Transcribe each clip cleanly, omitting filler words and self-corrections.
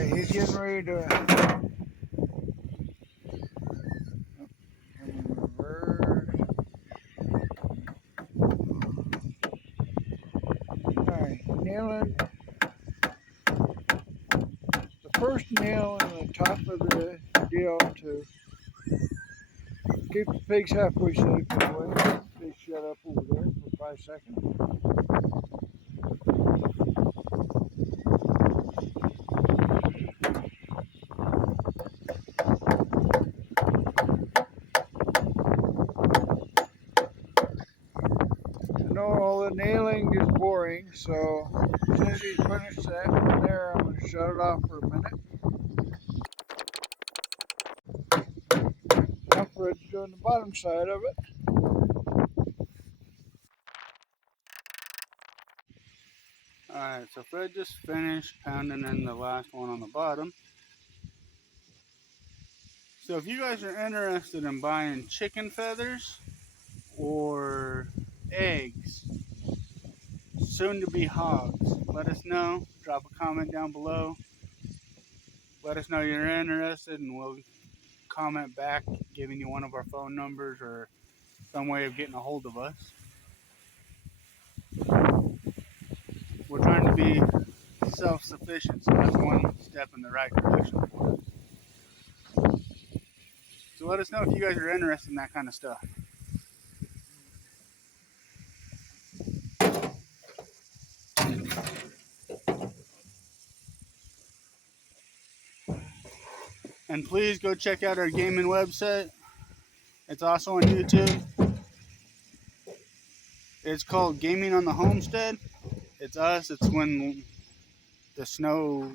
Okay, he's getting ready to reverse. Alright, nailing the first nail in the top of the deal to keep the pigs halfway safe anyway. They shut up over there for 5 seconds. I know all the nailing is boring, so as soon as he's finished that there, I'm going to shut it off for a minute. Now Fred's doing the bottom side of it. Alright, so Fred just finished pounding in the last one on the bottom. So if you guys are interested in buying chicken feathers or eggs, soon to be hogs, let us know. Drop a comment down below. Let us know you're interested and we'll comment back giving you one of our phone numbers or some way of getting a hold of us. We're trying to be self-sufficient, so that's one step in the right direction for us. So let us know if you guys are interested in that kind of stuff. And please go check out our gaming website. It's also on YouTube. It's called Gaming on the Homestead. It's us. It's when the snow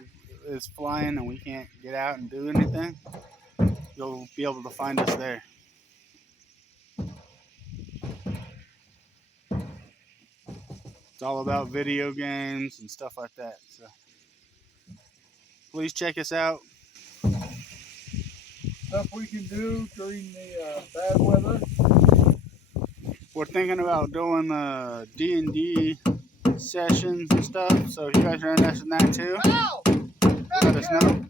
is flying and we can't get out and do anything. You'll be able to find us there. It's all about video games and stuff like that. So please check us out. Stuff we can do during the bad weather. We're thinking about doing D&D sessions and stuff. So if you guys are interested in that too, let us know.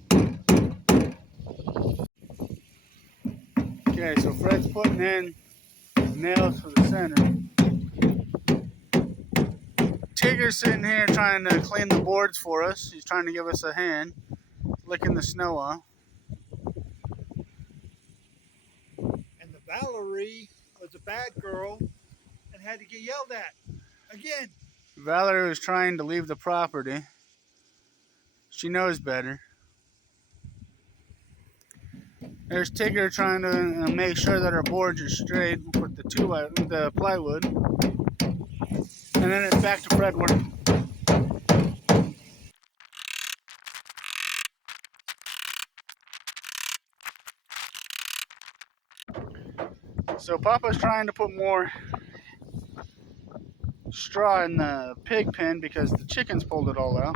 Okay, so Fred's putting in nails for the center. Tigger's sitting here trying to clean the boards for us. He's trying to give us a hand, licking the snow off. And the Valerie was a bad girl and had to get yelled at. Again. Valerie was trying to leave the property. She knows better. There's Tigger trying to make sure that our boards are straight with the plywood. And then it's back to Fred working. So Papa's trying to put more straw in the pig pen because the chickens pulled it all out.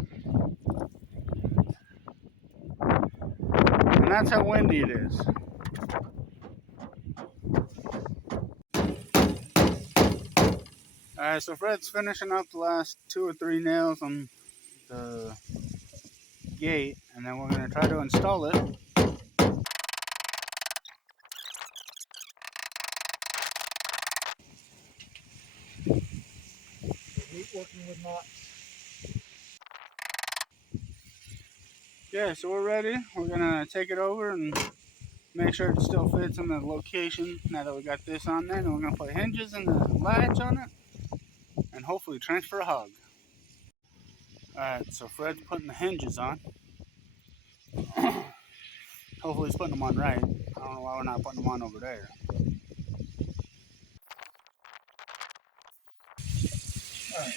And that's how windy it is. Alright, so Fred's finishing up the last 2 or 3 nails on the gate, and then we're going to try to install it. Working with knots. Yeah, so we're ready. We're going to take it over and make sure it still fits in the location now that we got this on there. And we're going to put hinges and the lights on it and hopefully transfer a hog. Alright, so Fred's putting the hinges on. Hopefully he's putting them on right. I don't know why we're not putting them on over there. Alright.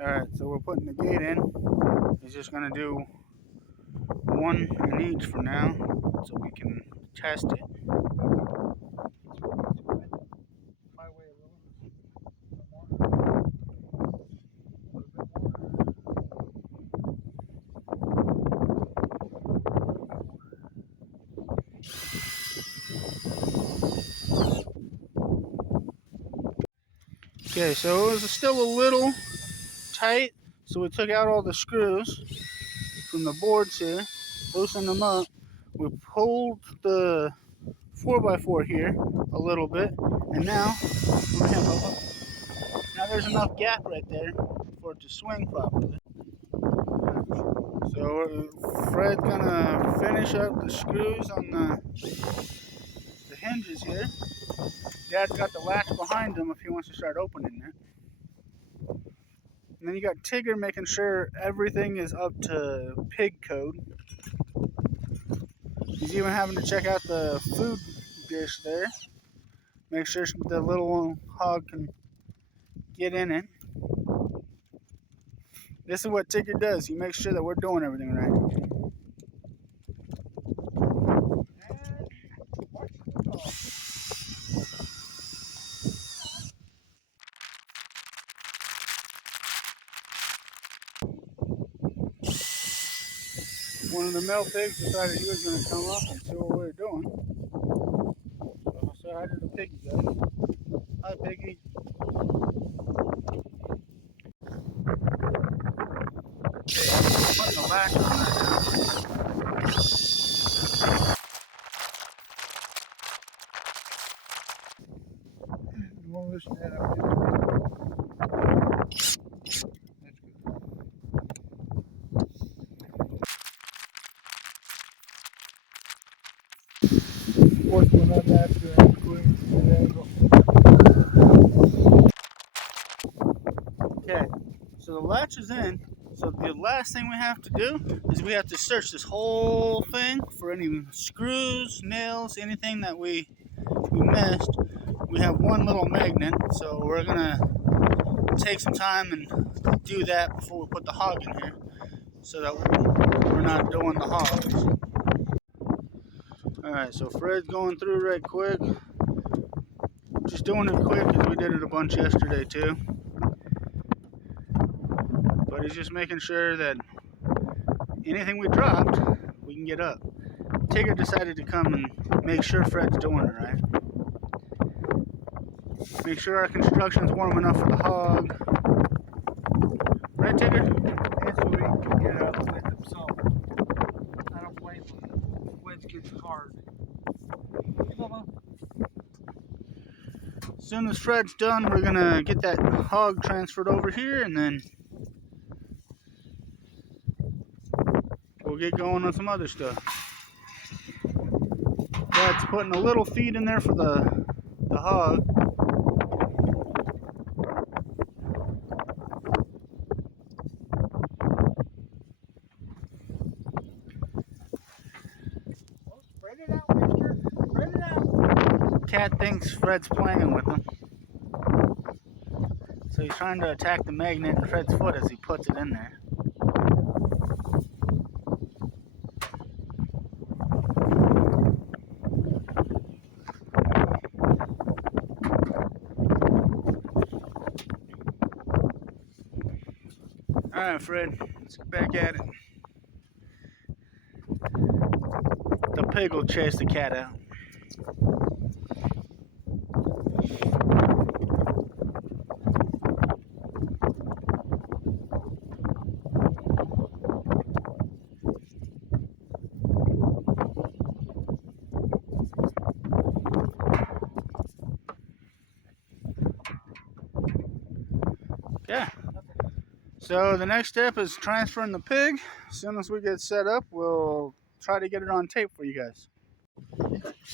Alright, so we're putting the gate in. He's just going to do one in each for now so we can test it. Okay, so it was still a little tight, so we took out all the screws from the boards here, loosened them up. We pulled the 4x4 here a little bit, and now there's enough gap right there for it to swing properly. So Fred's gonna finish up the screws on the hinges here. Dad's got the latch behind him if he wants to start opening it. And then you got Tigger making sure everything is up to pig code. He's even having to check out the food dish there. Make sure the little hog can get in it. This is what Tigger does. He makes sure that we're doing everything right. One of the male pigs decided he was going to come up and see what we were doing. So I'll say hi to the piggy guys. Hi, piggy. Putting the latch on that now. You want to listen to that up here? That's good. Fourth one up after I'm going to the angle. Okay, so the latch is in. So the last thing we have to do is we have to search this whole thing for any screws, nails, anything that we missed. We have one little magnet, so we're gonna take some time and do that before we put the hog in here, so that we're not doing the hogs. Alright, so Fred's going through right quick. Just doing it quick because we did it a bunch yesterday too. But he's just making sure that anything we dropped, we can get up. Tigger decided to come and make sure Fred's doing it right. Make sure our construction's warm enough for the hog. Right, Tigger? That's so we can get up with them. So I don't blame them. Winds gets hard. As soon as Fred's done, we're gonna get that hog transferred over here, and then we'll get going on some other stuff. Dad's putting a little feed in there for the hog. Spread it out, mister. Spread it out. Cat thinks Fred's playing with him. So he's trying to attack the magnet in Fred's foot as he puts it in there. Alright, Fred, let's get back at it. The pig will chase the cat out. Yeah. So the next step is transferring the pig. As soon as we get set up, we'll try to get it on tape for you guys.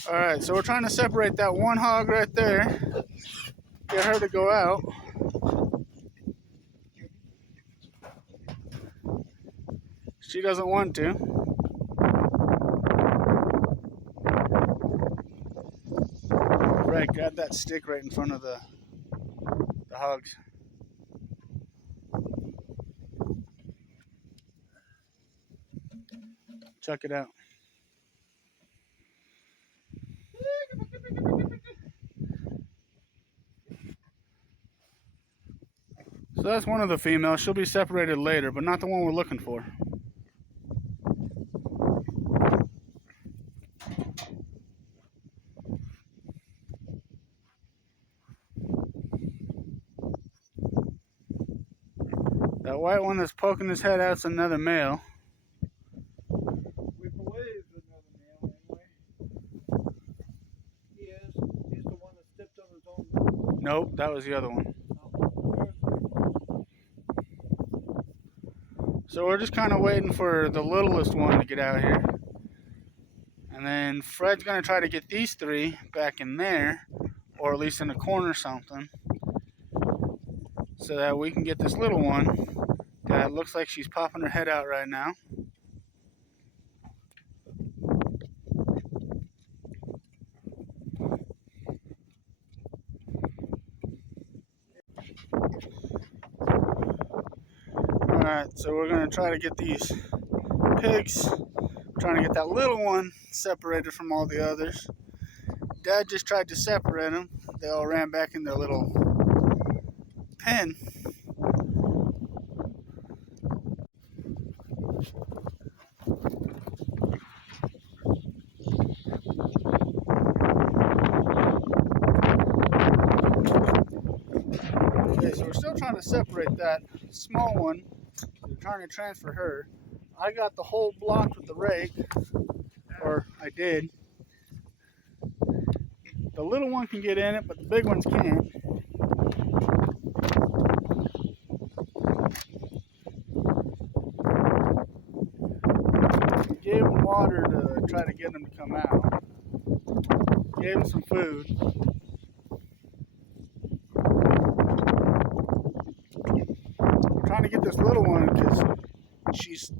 Alright, so we're trying to separate that one hog right there. Get her to go out. She doesn't want to. Right, grab that stick right in front of the hogs. Chuck it out. So that's one of the females. She'll be separated later, but not the one we're looking for. That white one that's poking his head out's another male. We believe another male anyway. He is. He's the one that stepped on his own. Nope, that was the other one. So we're just kind of waiting for the littlest one to get out here. And then Fred's going to try to get these three back in there, or at least in a corner or something, so that we can get this little one that looks like she's popping her head out right now. Alright, so we're going to try to get these pigs, trying to get that little one separated from all the others. Dad just tried to separate them. They all ran back in their little pen. Okay, so we're still trying to separate that small one. We're trying to transfer her. I got the hole blocked with the rake, or I did. The little one can get in it, but the big ones can't. Gave them water to try to get them to come out. Gave them some food. I'm trying to get this little one because she's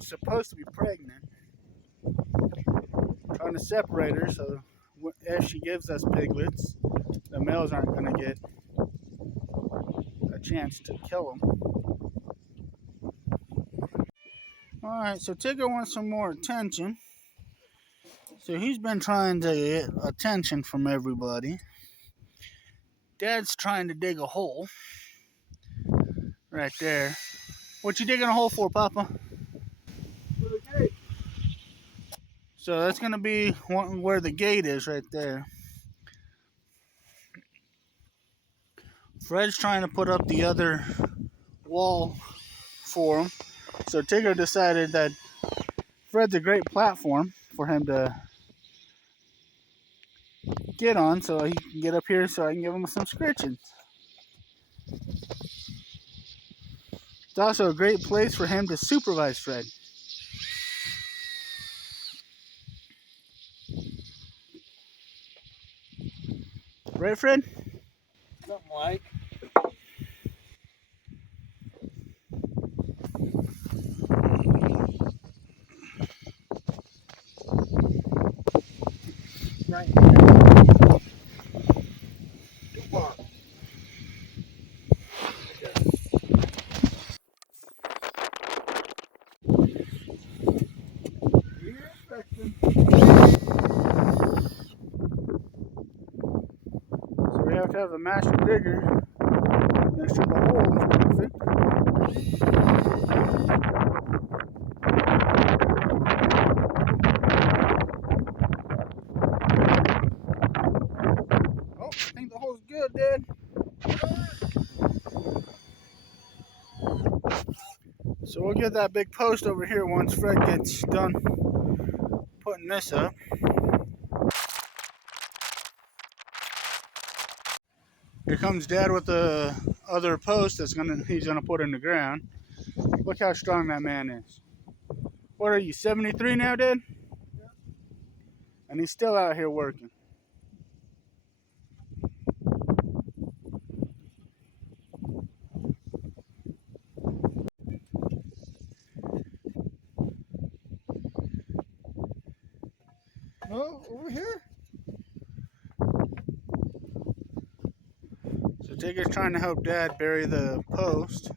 supposed to be pregnant. I'm trying to separate her so if she gives us piglets, the males aren't going to get a chance to kill them. Alright, so Tigger wants some more attention. So he's been trying to get attention from everybody. Dad's trying to dig a hole. Right there. What you digging a hole for, Papa? For the gate. So that's going to be where the gate is right there. Fred's trying to put up the other wall for him. So Tigger decided that Fred's a great platform for him to get on, so he can get up here so I can give him some scritchings. It's also a great place for him to supervise Fred. Right, Fred? Something like. Right. Too far. You're expecting. So we have to have the master digger make sure the hole is perfect. Oh, I think the hole's good, Dad. So we'll get that big post over here once Fred gets done putting this up. Here comes Dad with the other post he's gonna put in the ground. Look how strong that man is. What are you, 73 now, Dad? Yeah. And he's still out here working. No, over here. So Tigger's trying to help Dad bury the post.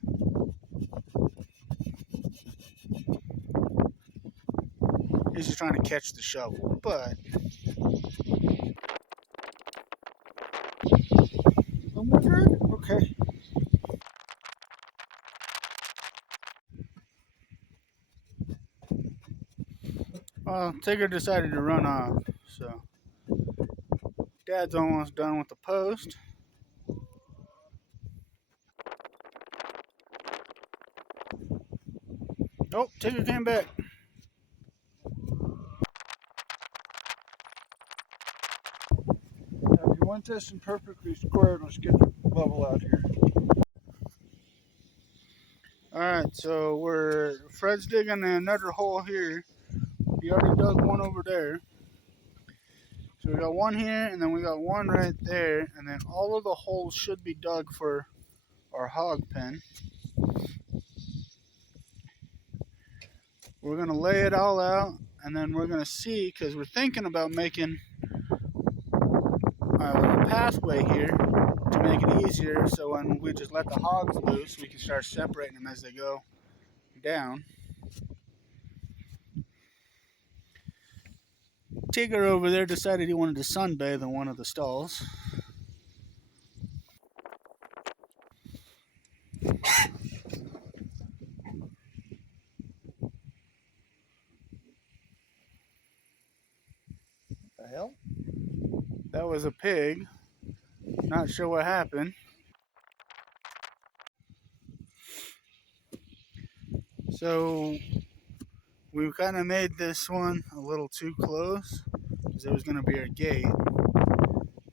He's just trying to catch the shovel, but I'm good. Okay. well, Tigger decided to run off, so Dad's almost done with the post. Oh, Tigger came back. Now, if you want this in perfectly squared, let's get the bubble out here. Alright, so Fred's digging another hole here. He already dug one over there. So we got one here, and then we got one right there, and then all of the holes should be dug for our hog pen. We're gonna lay it all out, and then we're gonna see, because we're thinking about making a little pathway here to make it easier, so when we just let the hogs loose, we can start separating them as they go down. Tigger over there decided he wanted to sunbathe in one of the stalls. The hell? That was a pig. Not sure what happened. So we kind of made this one a little too close because it was going to be our gate.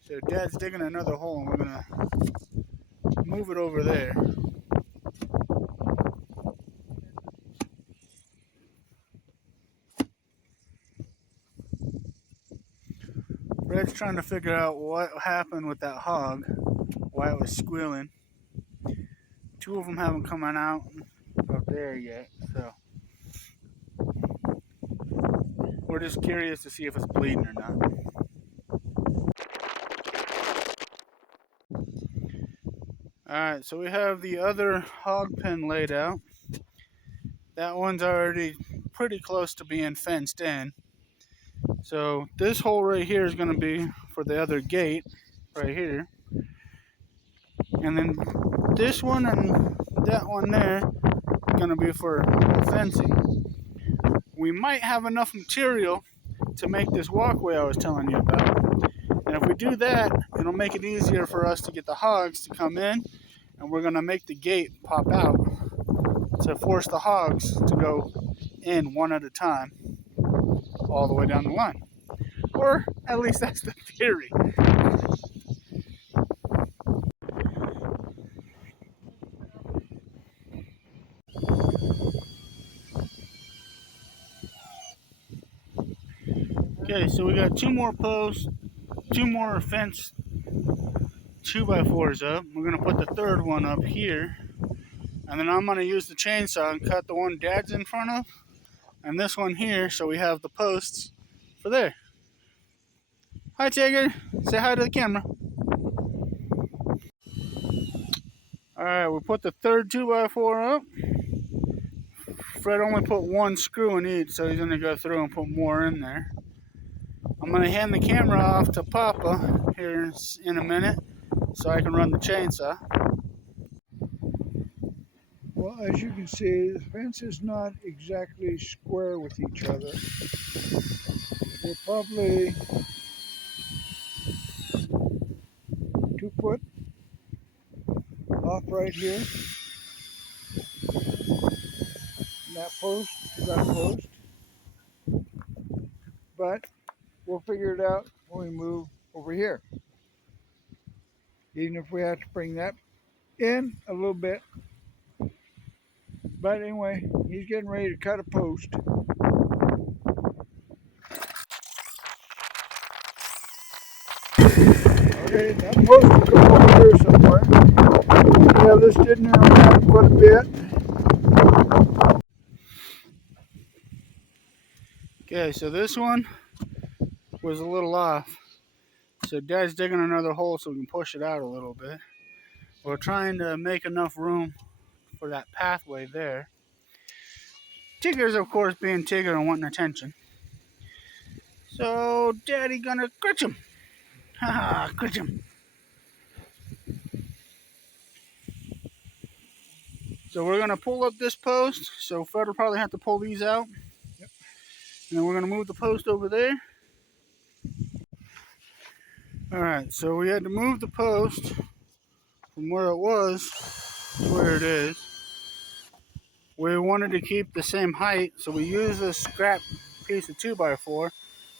So Dad's digging another hole and we're going to move it over there. Fred's trying to figure out what happened with that hog, why it was squealing. Two of them haven't come out up there yet, so we're just curious to see if it's bleeding or not. Alright, so we have the other hog pen laid out. That one's already pretty close to being fenced in. So this hole right here is going to be for the other gate right here. And then this one and that one there are going to be for fencing. We might have enough material to make this walkway I was telling you about. And if we do that, it'll make it easier for us to get the hogs to come in, and we're going to make the gate pop out to force the hogs to go in one at a time all the way down the line. Or at least that's the theory. Okay, so we got two more posts, two more fence 2x4s up. We're gonna put the third one up here, and then I'm gonna use the chainsaw and cut the one Dad's in front of, and this one here, so we have the posts for there. Hi, Tigger. Say hi to the camera. All right, we put the third 2x4 up. Fred only put one screw in each, so he's gonna go through and put more in there. I'm gonna hand the camera off to Papa here in a minute so I can run the chainsaw. Well, as you can see, the fence is not exactly square with each other. They're probably 2 foot off right here. And that post. But we'll figure it out when we move over here. Even if we have to bring that in a little bit. But anyway, he's getting ready to cut a post. Okay, that post will come over here somewhere. Yeah, this did narrow down quite a bit. Okay, so this one was a little off. So Dad's digging another hole so we can push it out a little bit. We're trying to make enough room for that pathway there. Tigger's, of course, being Tigger and wanting attention. So Daddy gonna catch him. Haha, catch him. So we're gonna pull up this post. So Fred will probably have to pull these out. Yep. And then we're gonna move the post over there. Alright, so we had to move the post from where it was to where it is. We wanted to keep the same height, so we used a scrap piece of 2x4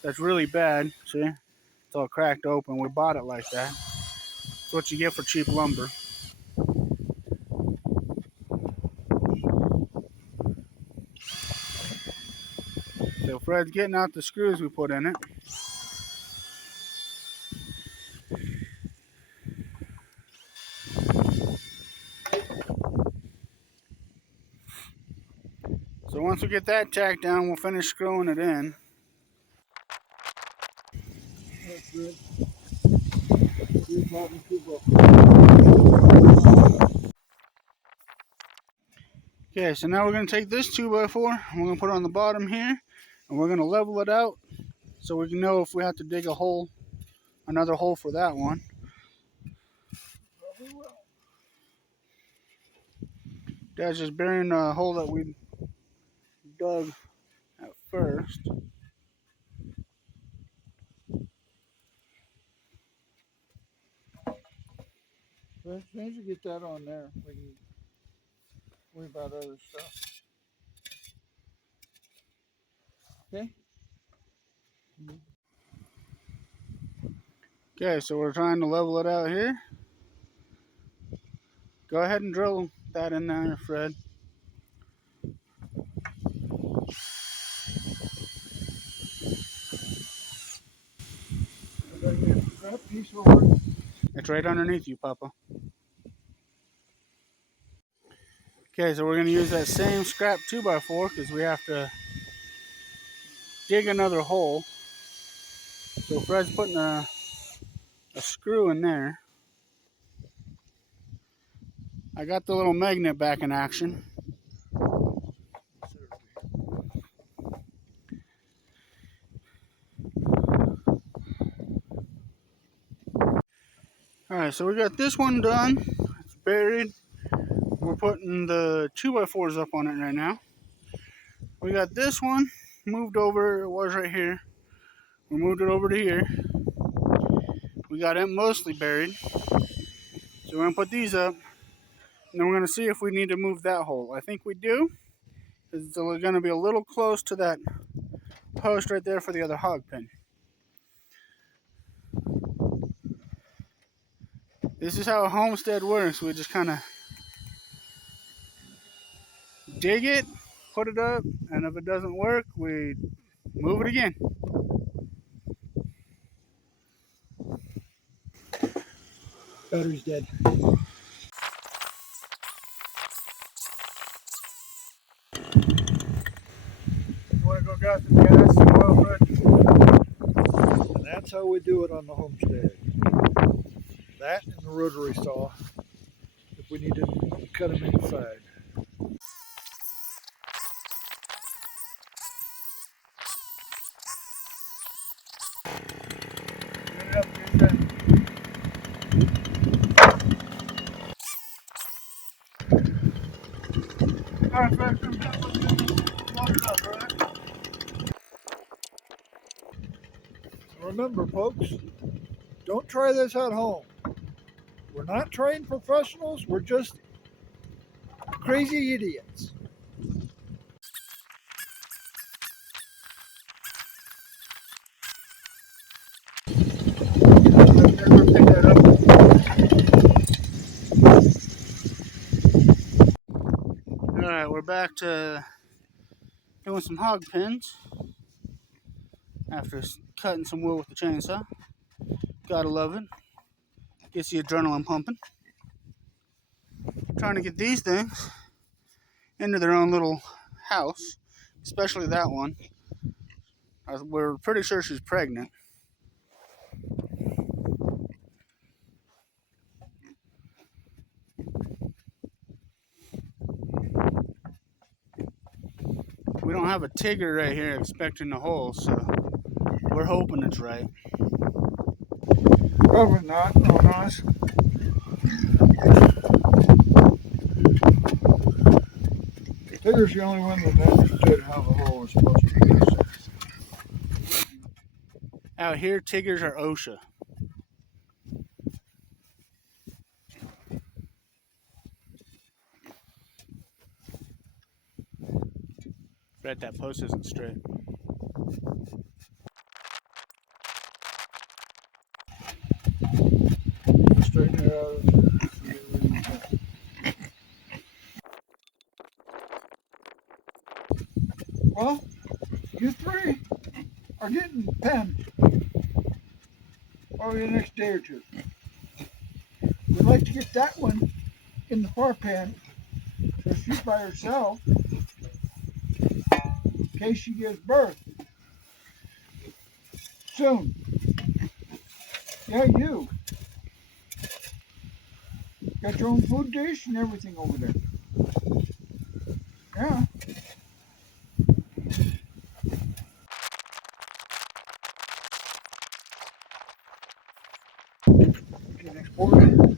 that's really bad. See, it's all cracked open. We bought it like that. It's what you get for cheap lumber. So Fred's getting out the screws we put in it. So once we get that tacked down, we'll finish screwing it in. That's good. $2.2. Okay, so now we're going to take this 2x4 and we're going to put it on the bottom here, and we're going to level it out so we can know if we have to dig a hole, another hole for that one. Dad's just burying a hole that we dug at first. As soon as you get that on there, we can worry about other stuff. Okay? Okay, so we're trying to level it out here. Go ahead and drill that in there, Fred. That piece over. It's right underneath you, Papa. Okay, so we're going to use that same scrap 2x4 because we have to dig another hole. So Fred's putting a screw in there. I got the little magnet back in action. Alright, so we got this one done. It's buried. We're putting the 2x4s up on it right now. We got this one moved over. It was right here. We moved it over to here. We got it mostly buried. So we're going to put these up. And then we're going to see if we need to move that hole. I think we do. It's going to be a little close to that post right there for the other hog pen. This is how a homestead works. We just kind of dig it, put it up, and if it doesn't work, we move it again. Battery's dead. You want to go grab some gas and oil, Fred? And that's how we do it on the homestead. That and the rotary saw, if we need to cut them inside. Remember, folks, don't try this at home. We're not trained professionals, we're just crazy idiots. Alright, we're back to doing some hog pins after cutting some wood with the chainsaw. Gotta love it. Gets the adrenaline pumping. Trying to get these things into their own little house, especially that one. We're pretty sure she's pregnant. We don't have a Tigger right here expecting the hole, so we're hoping it's right. Probably not, on us. Tigger's the only one that understood how the hole was supposed to be. Out here, Tiggers are OSHA. Fred, that post isn't straight. Straighten it out. Well, you three are getting penned over the next day or two. We'd like to get that one in the far pen so she's by herself in case she gives birth soon. Yeah, you. Got your own food dish and everything over there. Yeah. Okay, next board.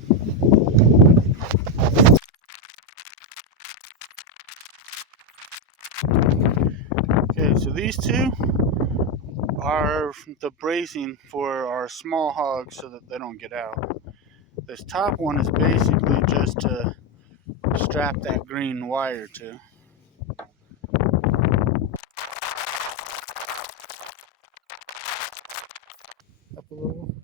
Okay, so these two are the bracing for our small hogs so that they don't get out. This top one is basically just to strap that green wire to. Up a little.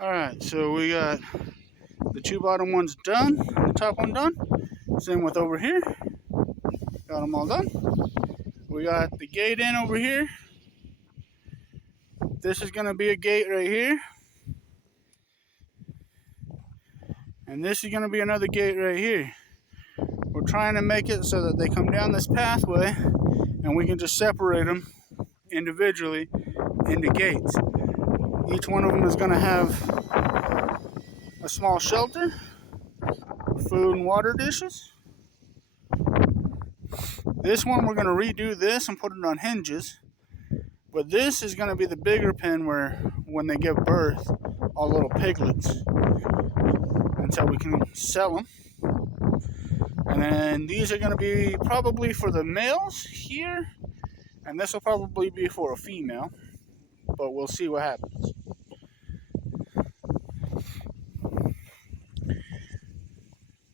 Alright, so we got the two bottom ones done, the top one done. Same with over here. Got them all done. We got the gate in over here. This is going to be a gate right here. And this is going to be another gate right here. We're trying to make it so that they come down this pathway and we can just separate them individually into gates. Each one of them is going to have a small shelter, food and water dishes. This one we're going to redo this and put it on hinges. But this is going to be the bigger pen where when they give birth, all little piglets, until we can sell them. And then these are going to be probably for the males here, and this will probably be for a female, but we'll see what happens.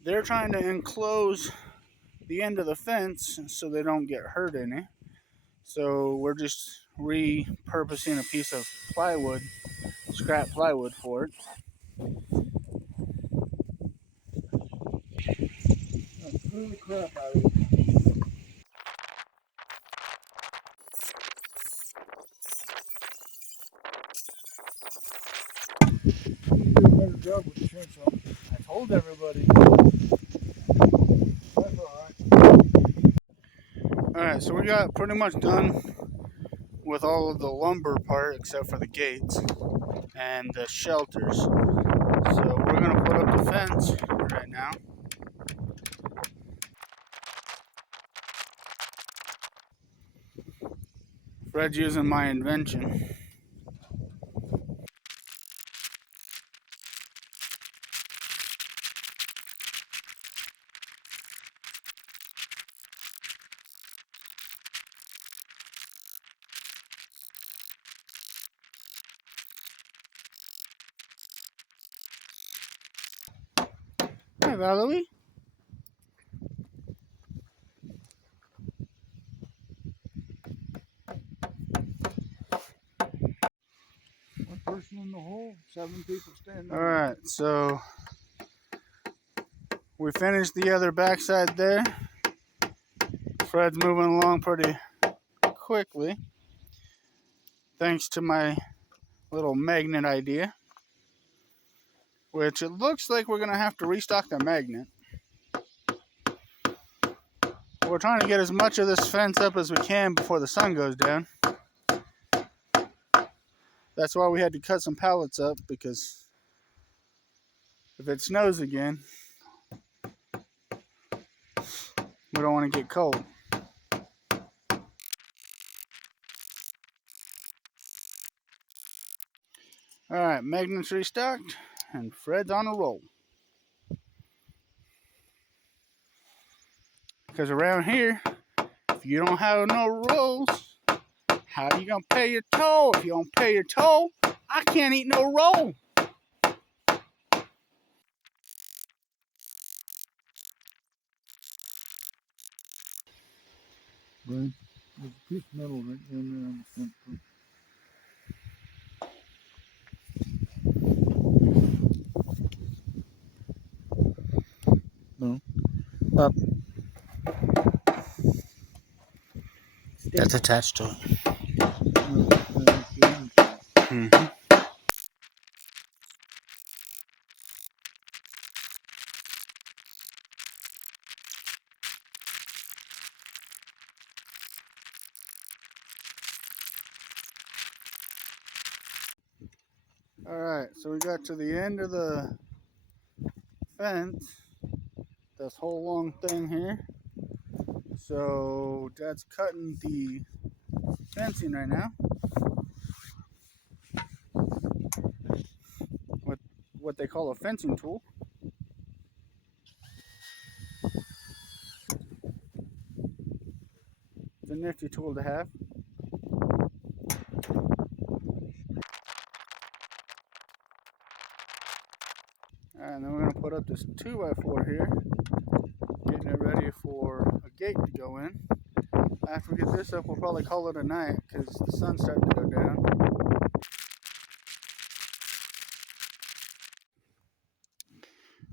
They're trying to enclose the end of the fence so they don't get hurt in it. So we're just repurposing a piece of plywood, scrap plywood for it. Screw the crap out of it. You do a better job with the chainsaw. I told everybody. That's alright. Alright, so we got pretty much done with all of the lumber part except for the gates and the shelters. So we're going to put up the fence right now. Fred's using my invention. Hi, Valerie. One person in the hole, 7 people standing. Alright, so we finished the other backside there. Fred's moving along pretty quickly, thanks to my little magnet idea, which it looks like we're going to have to restock the magnet. We're trying to get as much of this fence up as we can before the sun goes down. That's why we had to cut some pallets up, because if it snows again, we don't want to get cold. Alright, magnets restocked, and Fred's on a roll. Because around here, if you don't have no rolls, how are you going to pay your toll? If you don't pay your toll, I can't eat no roll. Right. There's a piece of metal right down there on the front part. No. Up. That's attached to it. No, that's the inside. Mm-hmm. Alright, so we got to the end of the fence. This whole long thing here. So Dad's cutting the fencing right now. With what they call a fencing tool. It's a nifty tool to have. And then we're going to put up this 2x4 here, getting it ready for a gate to go in. After we get this up, we'll probably call it a night because the sun's starting to go down.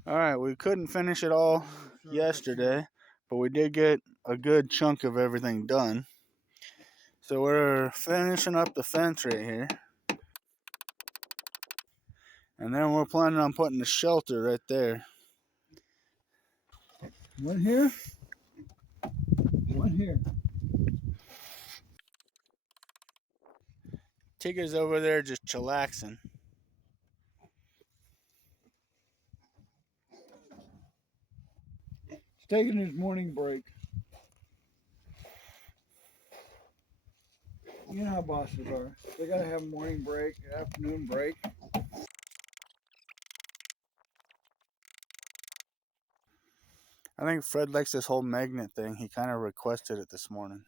Alright, we couldn't finish it all yesterday, but we did get a good chunk of everything done. So we're finishing up the fence right here. And then we're planning on putting the shelter right there. One here. One here. Tigger's over there just chillaxing. He's taking his morning break. You know how bosses are. They gotta have a morning break, afternoon break. I think Fred likes this whole magnet thing. He kind of requested it this morning.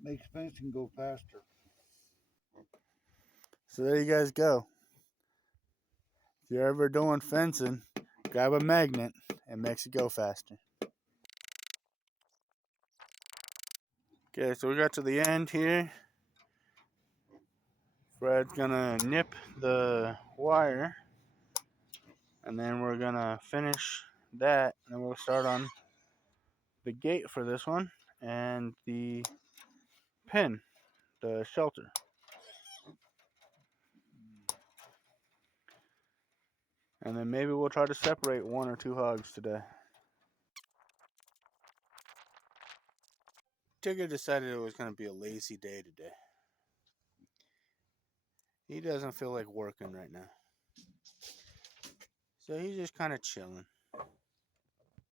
Makes fencing go faster. So there you guys go. If you're ever doing fencing, grab a magnet. It makes it go faster. Okay, so we got to the end here. Fred's gonna nip the wire. And then we're gonna finish that. And then we'll start on the gate for this one. And the pin, the shelter. And then maybe we'll try to separate 1 or 2 hogs today. Tigger decided it was going to be a lazy day today. He doesn't feel like working right now. So he's just kind of chilling.